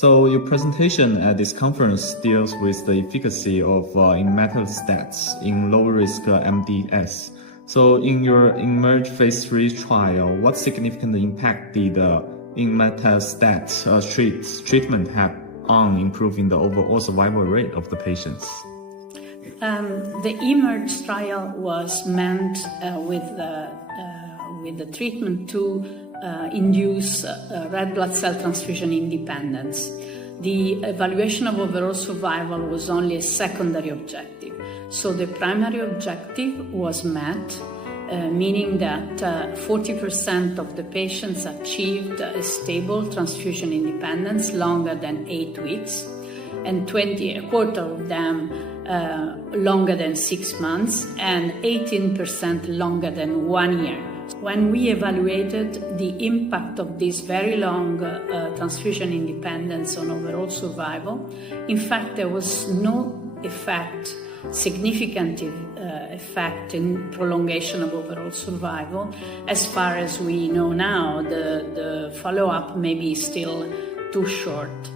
So your presentation at this conference deals with the efficacy of Imetelstat in low-risk MDS. So in your Emerge phase 3 trial, what significant impact did Imetelstat treatment have on improving the overall survival rate of the patients? The Emerge trial was meant with the treatment to induce red blood cell transfusion independence. The evaluation of overall survival was only a secondary objective. So the primary objective was met, meaning that 40% of the patients achieved a stable transfusion independence longer than 8 weeks, and a quarter of them longer than 6 months, and 18% longer than 1 year. When we evaluated the impact of this very long transfusion independence on overall survival, in fact, there was no significant effect in prolongation of overall survival. As far as we know now, the follow-up may be still too short.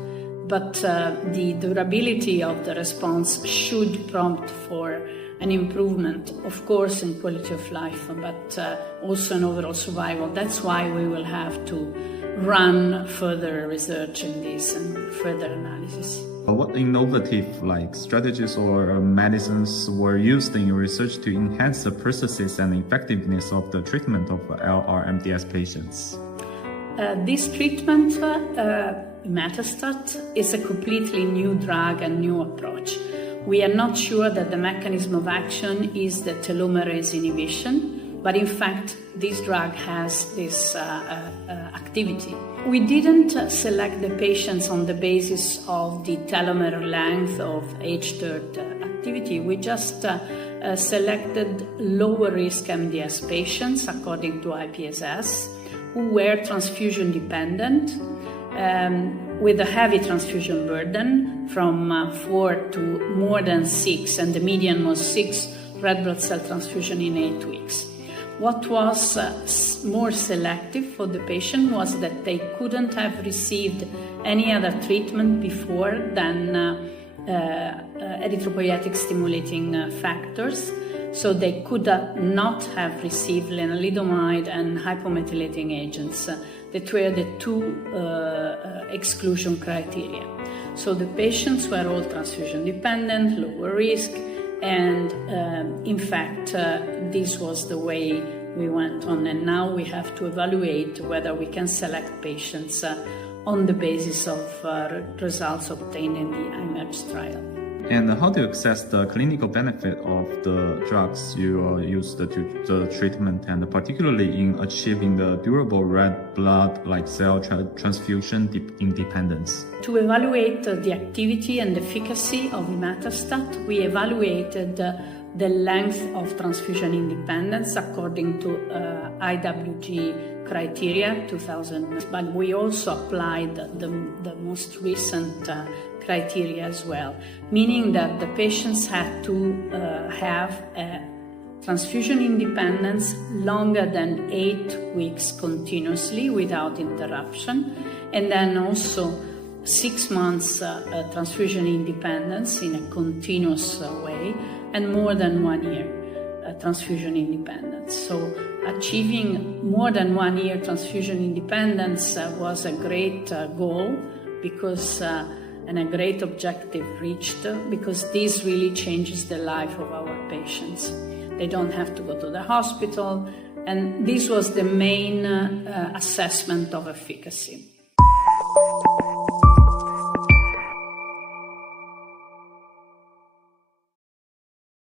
But the durability of the response should prompt for an improvement, of course, in quality of life, but also in overall survival. That's why we will have to run further research in this and further analysis. What innovative strategies or medicines were used in your research to enhance the persistence and effectiveness of the treatment of LR-MDS patients? This treatment, Imetelstat, is a completely new drug and new approach. We are not sure that the mechanism of action is the telomerase inhibition, but in fact, this drug has this activity. We didn't select the patients on the basis of the telomere length of H3 activity. We just selected lower risk MDS patients according to IPSS who were transfusion dependent, with a heavy transfusion burden from 4 to more than 6, and the median was 6 red blood cell transfusion in 8 weeks. What was more selective for the patient was that they couldn't have received any other treatment before than erythropoietic stimulating factors, so they could not have received lenalidomide and hypomethylating agents. That were the two exclusion criteria. So the patients were all transfusion dependent, lower risk, and in fact, this was the way we went on. And now we have to evaluate whether we can select patients on the basis of results obtained in the Imerge trial. And how do you assess the clinical benefit of the drugs you used to the treatment, and particularly in achieving the durable red blood cell transfusion independence? To evaluate the activity and efficacy of Imetelstat, we evaluated the length of transfusion independence according to IWG criteria 2000, but we also applied the most recent criteria as well, meaning that the patients had to have a transfusion independence longer than 8 weeks continuously without interruption, and then also 6 months transfusion independence in a continuous way, and more than 1 year transfusion independence. So achieving more than 1 year transfusion independence was a great goal and a great objective reached, because this really changes the life of our patients. They don't have to go to the hospital, and this was the main assessment of efficacy.